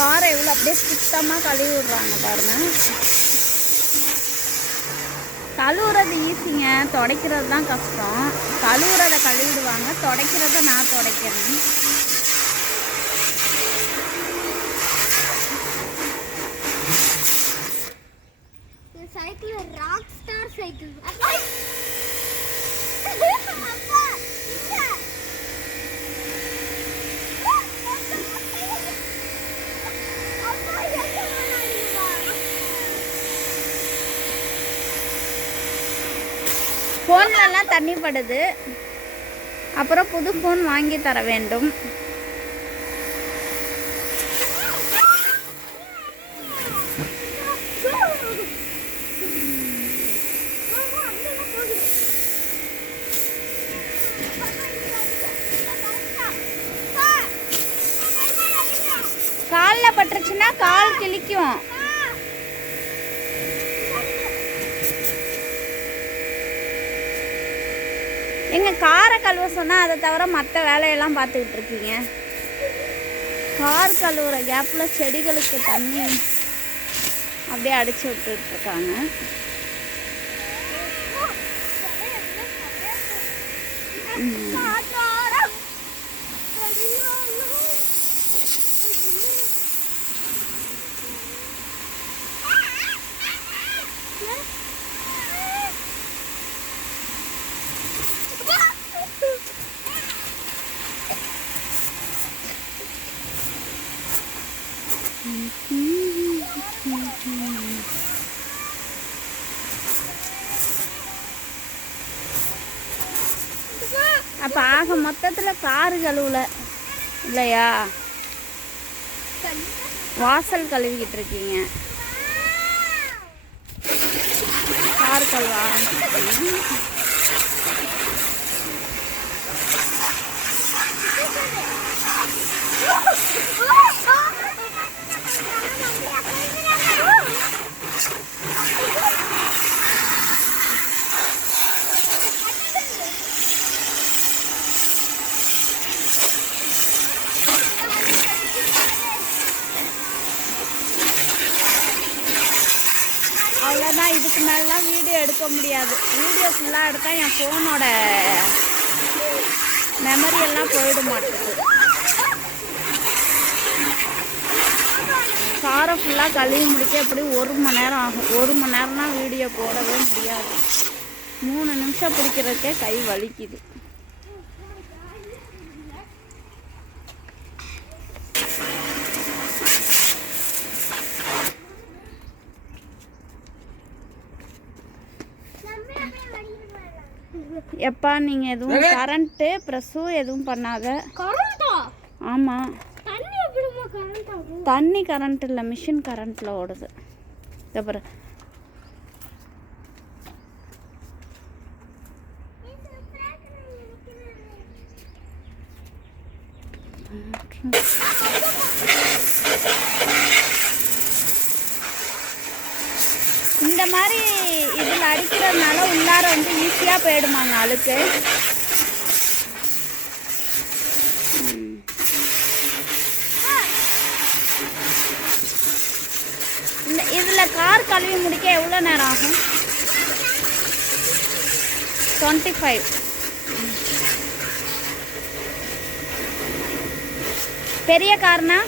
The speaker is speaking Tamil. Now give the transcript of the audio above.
காரை எவ்வளோ அப்படியே சுத்தமாக கழுவி விடுறாங்க பாருங்க. கழுவுறது ஈஸிங்க, துடைக்கிறது தான் கஷ்டம். கழுவுறதை கழுவிடுவாங்க, துடைக்கிறத நான் துடைக்கிறேன். Cycle rock star cycle. ஃபோன்லலாம் தண்ணி படுது. அப்புறம் புது ஃபோன் வாங்கி தர வேண்டும். காலில் பட்டுருச்சுன்னா கால் கிழிக்கும். எங்க காரை கழுவ சொன்னால் அதை தவிர மற்ற வேலையெல்லாம் பார்த்துக்கிட்டு இருக்கீங்க. கார் கழுவுற கேப்பில் செடிகளுக்கு தண்ணி அப்படியே அடிச்சு விட்டுட்டு இருக்காங்க. அப்போ ஆக மொத்தத்தில் காரு கழுவுல இல்லையா, வாசல் கழுவிக்கிட்டு இருக்கீங்க. கார் கழுவா அவ்வளோதான். இதுக்கு மேலாம் வீடியோ எடுக்க முடியாது. வீடியோ ஃபுல்லாக எடுத்தால் என் ஃபோனோட மெமரி எல்லாம் போயிட மாட்டேங்குது. காரை ஃபுல்லாக கழுவி முடிக்க எப்படி 1 மணி நேரம் ஆகும். 1 மணி நேரம்னா வீடியோ போடவே முடியாது. 3 நிமிஷம் பிடிக்கிறதுக்கே கை வலிக்குது. எப்பா நீங்கள் எதுவும் கரண்ட்டு ப்ரெஸ்ஸு எதுவும் பண்ணாத. ஆமாம், தண்ணி கரண்ட் இல்லை, மிஷின் கரண்ட்டில் ஓடுது. அப்புறம் இந்த மாதிரி இதில் அடிக்கிறதுனால உள்ளார வந்து ஈஸியாக போயிடுமாங்க அழுக்கு. இந்த இதில் கார் கழுவி முடிக்க எவ்வளோ நேரம் ஆகும்? 25. பெரிய கார்னா